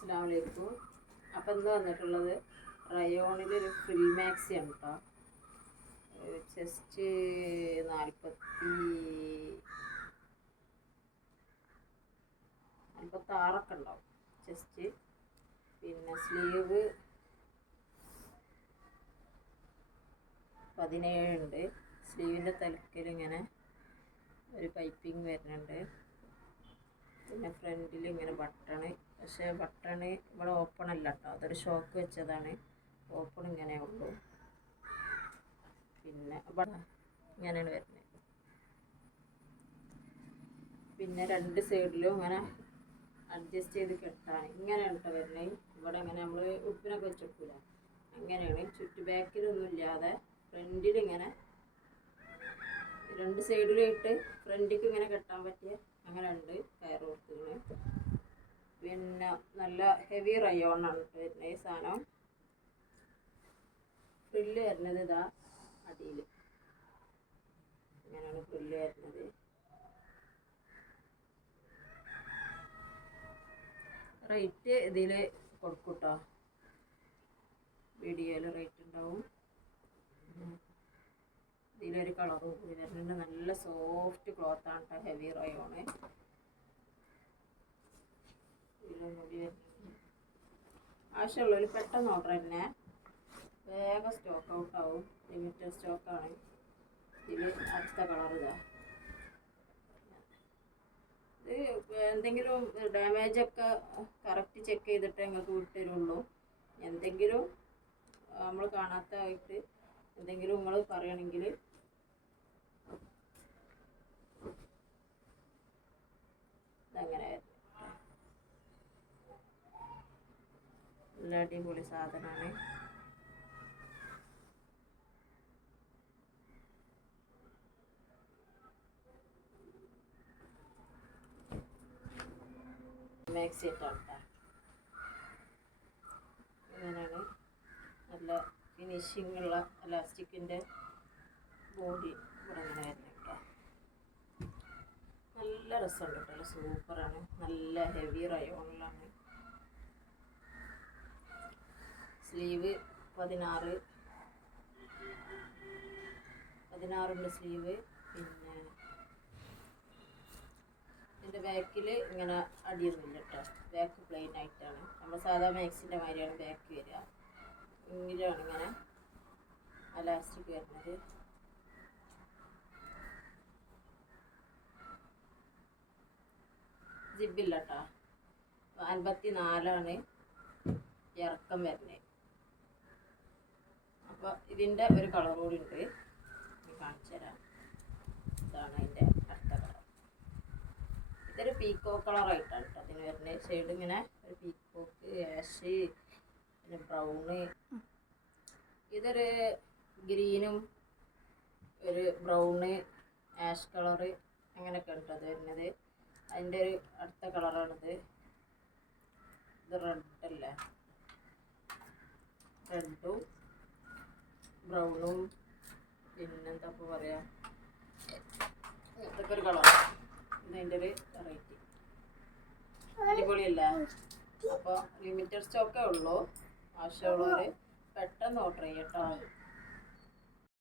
അസ്സലാമു അലൈക്കും. അപ്പോൾ ഇന്ന് വന്നിട്ടുള്ളത് റയോണിലൊരു ഫ്രിൽ മാക്സി ആണ് കേട്ടോ. ചെസ്റ്റ് 46 ഉണ്ടാവും ചെസ്റ്റ്. പിന്നെ സ്ലീവ് 17 ഉണ്ട്. സ്ലീവിൻ്റെ തലക്കൽ ഇങ്ങനെ ഒരു പൈപ്പിംഗ് വരുന്നുണ്ട്. പിന്നെ ഫ്രണ്ടിൽ ഇങ്ങനെ ബട്ടണ്, പക്ഷേ ബട്ടണ് ഇവിടെ ഓപ്പൺ അല്ല കേട്ടോ, അതൊരു ഷോക്ക് വെച്ചതാണ്. ഓപ്പൺ ഇങ്ങനെ ഉള്ളൂ. പിന്നെ ഇങ്ങനെയാണ് വരുന്നത്. പിന്നെ രണ്ട് സൈഡിലും ഇങ്ങനെ അഡ്ജസ്റ്റ് ചെയ്ത് കെട്ടാണ്. ഇങ്ങനെയാണ് കേട്ടോ വരുന്നത്. ഇവിടെ ഇങ്ങനെ നമ്മൾ ഉപ്പിനൊക്കെ വെച്ചെടുക്കില്ല, അങ്ങനെയാണ്. ചുറ്റു ബാക്കിലൊന്നും ഇല്ലാതെ ഫ്രണ്ടിൽ ഇങ്ങനെ രണ്ട് സൈഡിലായിട്ട് ഫ്രണ്ടിലേക്ക് ഇങ്ങനെ കെട്ടാൻ പറ്റിയ അങ്ങനെ ഉണ്ട് കയറ് കൊടുത്തത്. പിന്നെ നല്ല ഹെവി റയോണാണ് വരുന്നത് ഈ സാധനം. ഫ്രില്ല് വരുന്നത് ഇതാ അടിയിൽ ഇങ്ങനെയാണ് ഫ്രില്ല് വരുന്നത്. റേറ്റ് ഇതിൽ കൊടുക്കും കേട്ടോ, വീഡിയോയിൽ റേറ്റ് ഉണ്ടാവും. ഇതിലൊരു കളറും കൂടി വരുന്നുണ്ട്. നല്ല സോഫ്റ്റ് ക്ലോത്താണ് കേട്ടോ, ഹെവി റയോണ്. ഇതിലൊന്നുകൂടി വരുന്നുണ്ട്. ആവശ്യമുള്ളവർ പെട്ടെന്ന് ഓർഡർ തന്നെ, വേഗം സ്റ്റോക്ക് ഔട്ട് ആവും. ലിമിറ്റഡ് സ്റ്റോക്കാണ്. ഇതിൽ അടുത്ത കളർ ഇതാ. ഇത് എന്തെങ്കിലും ഡാമേജൊക്കെ കറക്റ്റ് ചെക്ക് ചെയ്തിട്ട് ഞങ്ങൾക്ക് വിട്ടുതരുള്ളൂ. എന്തെങ്കിലും നമ്മൾ കാണാത്തതായിട്ട് എന്തെങ്കിലും നിങ്ങൾ പറയണമെങ്കിൽ ഇതങ്ങനെ നല്ല അടിപൊളി സാധനമാണ്. മാക്സി ഇട്ടാണ്. ഇങ്ങനെയാണ് നല്ല ഫിനിഷിംഗ് ഉള്ള ഇലാസ്റ്റിക്കിൻ്റെ ബോഡി ഇവിടെ അങ്ങനെ വരുന്നത് കേട്ടോ. നല്ല രസമുണ്ട് കേട്ടോ, സൂപ്പറാണ്. നല്ല ഹെവി റയോണിലാണ്. സ്ലീവ് 16 ഉണ്ട് സ്ലീവ്. പിന്നെ ഇതിൻ്റെ ബാക്കിൽ ഇങ്ങനെ അടിയൊന്നുമില്ല കേട്ടോ, ബാക്ക് പ്ലെയിൻ ആയിട്ടാണ്. നമ്മൾ സാധാ മാക്സിൻ്റെ മാതിരിയാണ് ബാക്ക് വരിക. ഇങ്ങനെയാണ് ഇങ്ങനെ ഇലാസ്റ്റിക് വരുന്നത്. ജിബില്ല കേട്ടോ, 54 ഇറക്കം വരുന്നത്. അപ്പോൾ ഇതിൻ്റെ ഒരു കളർ കൂടി ഉണ്ട്, കാണിച്ചു തരാം. ഇതാണ് അതിൻ്റെ അടുത്ത കളർ. ഇതൊരു പീക്കോ കളറായിട്ടാണ് കേട്ടോ അതിന് വരുന്നത്. ഷെയ്ഡ് ഇങ്ങനെ ഒരു പീക്കോക്ക്, ആഷ്, പിന്നെ ബ്രൗണ്. ഇതൊരു ഗ്രീനും ഒരു ബ്രൗണ്, ആഷ് കളറ് അങ്ങനെയൊക്കെ ഉണ്ട് അത് വരുന്നത്. അതിൻ്റെ ഒരു അടുത്ത കളറാണിത്. ഇത് റെഡ് അല്ലേ, റെഡും ബ്രൗണും പിന്നെന്താ ഇപ്പോൾ പറയുക, ഇതൊക്കെ ഒരു കളറാണ്. ഇതിൻ്റെ ഒരു വെറൈറ്റി അടിപൊളിയല്ലേ. അപ്പോൾ ലിമിറ്റഡ് സ്റ്റോക്കേ ഉള്ളൂ. ആവശ്യമുള്ളവർ പെട്ടെന്ന് ഓർഡർ ചെയ്യട്ടോ.